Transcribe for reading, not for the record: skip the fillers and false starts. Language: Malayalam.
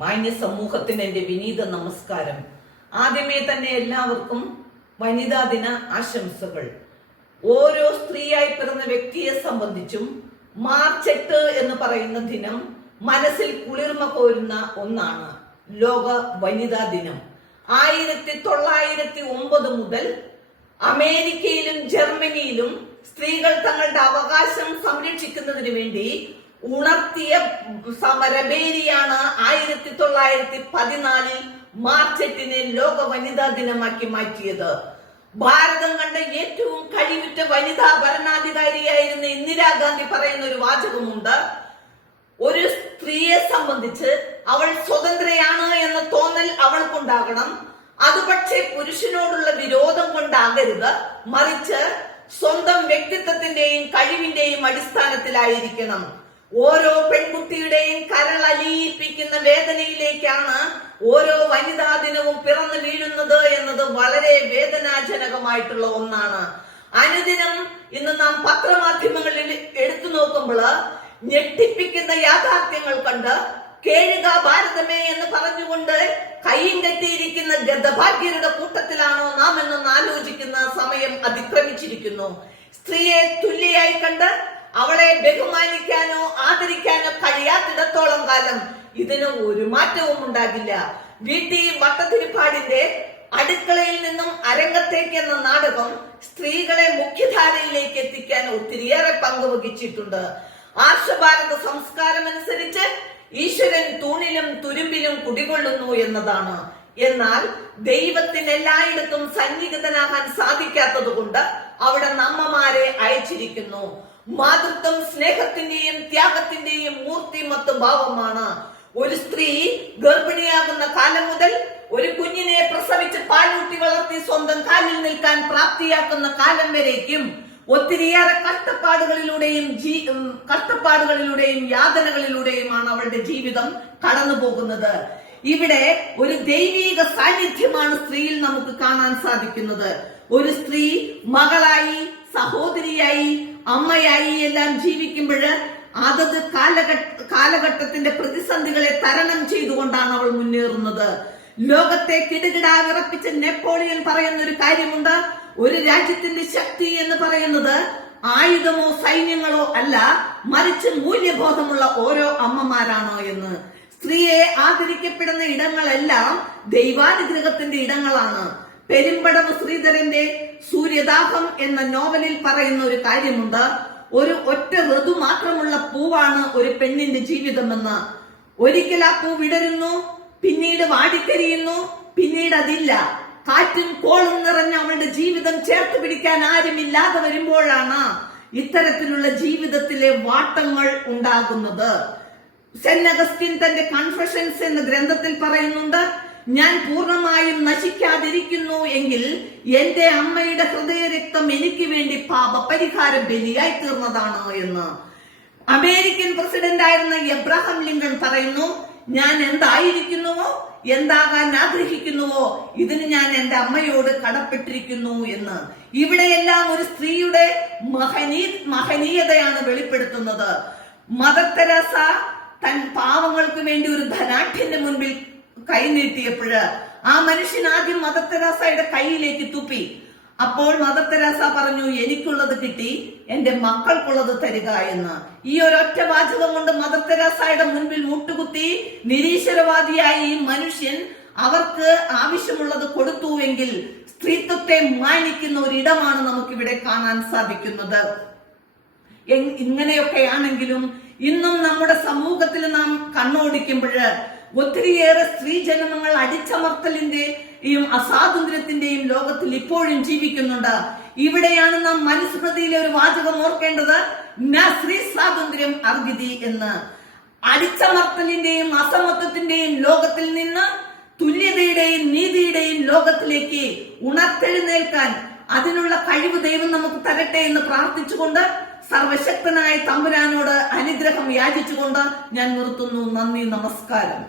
മാന്യ സമൂഹത്തിന് എന്റെ വിനീത നമസ്കാരം. ആദ്യമേ തന്നെ എല്ലാവർക്കും വനിതാ ദിന ആശംസകൾ. ഓരോ സ്ത്രീയായി പിറന്ന വ്യക്തിയെ സംബന്ധിച്ചും മാർച്ച് 8 എന്ന് പറയുന്ന ദിനം മനസ്സിൽ കുളിർമ കോരുന്ന ഒന്നാണ്. ലോക വനിതാ ദിനം 1909 മുതൽ അമേരിക്കയിലും ജർമ്മനിയിലും സ്ത്രീകൾ തങ്ങളുടെ അവകാശം സംരക്ഷിക്കുന്നതിന് വേണ്ടി ഉണർത്തിയ സമരഭേരിയാണ് 1914 മാർച്ച് 8 ലോക വനിതാ ദിനമാക്കി മാറ്റിയത്. ഭാരതം കണ്ട ഏറ്റവും കഴിവുറ്റ വനിതാ ഭരണാധികാരിയായിരുന്ന ഇന്ദിരാഗാന്ധി പറയുന്ന ഒരു വാചകമുണ്ട്: ഒരു സ്ത്രീയെ സംബന്ധിച്ച് അവൾ സ്വതന്ത്രയാണ് എന്ന തോന്നൽ അവൾക്കുണ്ടാകണം. അത് പക്ഷേ പുരുഷനോടുള്ള വിരോധം കൊണ്ടാകരുത്, മറിച്ച് സ്വന്തം വ്യക്തിത്വത്തിന്റെയും കഴിവിന്റെയും അടിസ്ഥാനത്തിലായിരിക്കണം. ഓരോ പെൺകുട്ടിയുടെയും കരളലിയിപ്പിക്കുന്ന വേദനയിലേക്കാണ് ഓരോ വനിതാ ദിനവും പിറന്നു വീഴുന്നത് എന്നത് വളരെ വേദനാജനകമായിട്ടുള്ള ഒന്നാണ്. അനുദിനം ഇന്ന് നാം പത്രമാധ്യമങ്ങളിൽ എടുത്തു നോക്കുമ്പോൾ ഞെട്ടിപ്പിക്കുന്ന യാഥാർത്ഥ്യങ്ങൾ കണ്ട് കേഴുക ഭാരതമേ എന്ന് പറഞ്ഞുകൊണ്ട് കയ്യും കെട്ടിയിരിക്കുന്ന ഗതഭാഗ്യരുടെ കൂട്ടത്തിലാണോ നാം എന്നൊന്ന് ആലോചിക്കുന്ന സമയം അതിക്രമിച്ചിരിക്കുന്നു. സ്ത്രീയെ തുല്യയായി കണ്ട് അവളെ ബഹുമാനിക്കാനോ ആദരിക്കാനോ കഴിയാത്തിടത്തോളം കാലം ഇതിന് ഒരു മാറ്റവും ഉണ്ടാകില്ല. വീട്ടി വട്ടത്തിരിപ്പാടിന്റെ അടുക്കളയിൽ നിന്നും അരങ്ങത്തേക്ക് എന്ന നാടകം സ്ത്രീകളെ മുഖ്യധാരയിലേക്ക് എത്തിക്കാൻ ഒത്തിരിയേറെ പങ്കുവഹിച്ചിട്ടുണ്ട്. ആർഷഭാരത സംസ്കാരം അനുസരിച്ച് ഈശ്വരൻ തൂണിലും തുരുമ്പിലും കുടികൊള്ളുന്നു എന്നതാണ്. എന്നാൽ ദൈവത്തിന് എല്ലായിടത്തും സന്നിഹിതനാകാൻ സാധിക്കാത്തത് കൊണ്ട് അവിടെ നമ്മമാരെ അയച്ചിരിക്കുന്നു. മാതൃത്വം സ്നേഹത്തിന്റെയും ത്യാഗത്തിന്റെയും മൂർത്തിമത്ത് ഭാവമാണ്. ഒരു സ്ത്രീ ഗർഭിണിയാകുന്ന കാലം മുതൽ ഒരു കുഞ്ഞിനെ പ്രസവിച്ച് പാലൂട്ടി വളർത്തി സ്വന്തം കാലിൽ നിൽക്കാൻ പ്രാപ്തിയാക്കുന്ന കാലം വരേക്കും ഒത്തിരിയേറെ കഷ്ടപ്പാടുകളിലൂടെയും യാതനകളിലൂടെയുമാണ് അവളുടെ ജീവിതം കടന്നു പോകുന്നത്. ഇവിടെ ഒരു ദൈവീക സാന്നിധ്യമാണ് സ്ത്രീയിൽ നമുക്ക് കാണാൻ സാധിക്കുന്നത്. ഒരു സ്ത്രീ മകളായി, സഹോദരിയായി, അമ്മയായി എല്ലാം ജീവിക്കുമ്പോൾ അതത് കാലഘട്ടത്തിന്റെ പ്രതിസന്ധികളെ തരണം ചെയ്തുകൊണ്ടാണ് അവൾ മുന്നേറുന്നത്. ലോകത്തെ കിടുകിടാ വിറപ്പിച്ച നെപ്പോളിയൻ പറയുന്ന ഒരു കാര്യമുണ്ട്: ഒരു രാജ്യത്തിന്റെ ശക്തി എന്ന് പറയുന്നത് ആയുധമോ സൈന്യങ്ങളോ അല്ല, മറിച്ച് മൂല്യബോധമുള്ള ഓരോ അമ്മമാരാണോ എന്ന്. സ്ത്രീയെ ആദരിക്കപ്പെടുന്ന ഇടങ്ങളെല്ലാം ദൈവാനുഗ്രഹത്തിന്റെ ഇടങ്ങളാണ്. പെരുമ്പടവ് ശ്രീധരന്റെ സൂര്യദാഹം എന്ന നോവലിൽ പറയുന്ന ഒരു കാര്യമുണ്ട്: ഒരു ഒറ്റ ഋതു മാത്രമുള്ള പൂവാണ് ഒരു പെണ്ണിന്റെ ജീവിതമെന്ന്. ഒരിക്കൽ ആ പൂ വിടരുന്നു, പിന്നീട് വാടിക്കരിയുന്നു, പിന്നീട് അതില്ല. കാറ്റും കോളും നിറഞ്ഞ അവളുടെ ജീവിതം ചേർത്ത് പിടിക്കാൻ ആരുമില്ലാതെ വരുമ്പോഴാണ് ഇത്തരത്തിലുള്ള ജീവിതത്തിലെ വാട്ടങ്ങൾ ഉണ്ടാകുന്നത്. സെന്റ് അഗസ്റ്റിൻ തന്റെ കൺഫെഷൻസ് എന്ന ഗ്രന്ഥത്തിൽ പറയുന്നുണ്ട്: ഞാൻ പൂർണ്ണമായും നശിക്കാതിരിക്കുന്നു എങ്കിൽ എന്റെ അമ്മയുടെ ഹൃദയരക്തം എനിക്ക് വേണ്ടി പാപപരിഹാര ബലിയായി തീർന്നതാണ് എന്ന്. അമേരിക്കൻ പ്രസിഡന്റ് ആയിരുന്ന എബ്രഹാം ലിങ്കൺ പറയുന്നു: ഞാൻ എന്തായിരിക്കുന്നുവോ, എന്താകാൻ ആഗ്രഹിക്കുന്നുവോ, ഇതിന് ഞാൻ എന്റെ അമ്മയോട് കടപ്പെട്ടിരിക്കുന്നു എന്ന്. ഇവിടെയെല്ലാം ഒരു സ്ത്രീയുടെ മഹനീയതയാണ് വെളിപ്പെടുത്തുന്നത്. മദർ തെരേസ തൻ പാവങ്ങൾക്ക് വേണ്ടി ഒരു ധനാഢ്യന്റെ മുൻപിൽ കൈനീട്ടിയപ്പോഴ് ആ മനുഷ്യൻ ആദ്യം മദർ തെരേസയുടെ കൈയിലേക്ക് തുപ്പി. അപ്പോൾ മദർ തെരേസ പറഞ്ഞു: എനിക്കുള്ളത് കിട്ടി, എന്റെ മക്കൾക്കുള്ളത് തരിക എന്ന്. ഈ ഒരൊറ്റ വാചകം കൊണ്ട് മദർ തെരേസയുടെ മുൻപിൽ മുട്ടുകുത്തി നിരീശ്വരവാദിയായ ഈ മനുഷ്യൻ അവർക്ക് ആവശ്യമുള്ളത് കൊടുത്തുവെങ്കിൽ സ്ത്രീത്വത്തെ മാനിക്കുന്ന ഒരിടമാണ് നമുക്കിവിടെ കാണാൻ സാധിക്കുന്നത്. ഇങ്ങനെയൊക്കെയാണെങ്കിലും ഇന്നും നമ്മുടെ സമൂഹത്തിൽ നാം കണ്ണോടിക്കുമ്പോൾ ഒത്തിരിയേറെ സ്ത്രീ ജനങ്ങൾ അടിച്ചമർത്തലിന്റെയും അസ്വാതന്ത്ര്യത്തിന്റെയും ലോകത്തിൽ ഇപ്പോഴും ജീവിക്കുന്നുണ്ട്. ഇവിടെയാണ് നാം മനുസ്മൃതിയിലെ ഒരു വാചകം ഓർക്കേണ്ടത്: സ്ത്രീ സ്വാതന്ത്ര്യം അർഹിതി എന്ന്. അടിച്ചമർത്തലിന്റെയും അസമത്വത്തിന്റെയും ലോകത്തിൽ നിന്ന് തുല്യതയുടെയും നീതിയുടെയും ലോകത്തിലേക്ക് ഉണർത്തെഴുന്നേൽക്കാൻ അതിനുള്ള കഴിവ് ദൈവം നമുക്ക് തരട്ടെ എന്ന് പ്രാർത്ഥിച്ചുകൊണ്ട് സർവശക്തനായ തമ്പുരാനോട് അനുഗ്രഹം യാചിച്ചുകൊണ്ട് ഞാൻ നിർത്തുന്നു. നന്ദി, നമസ്കാരം.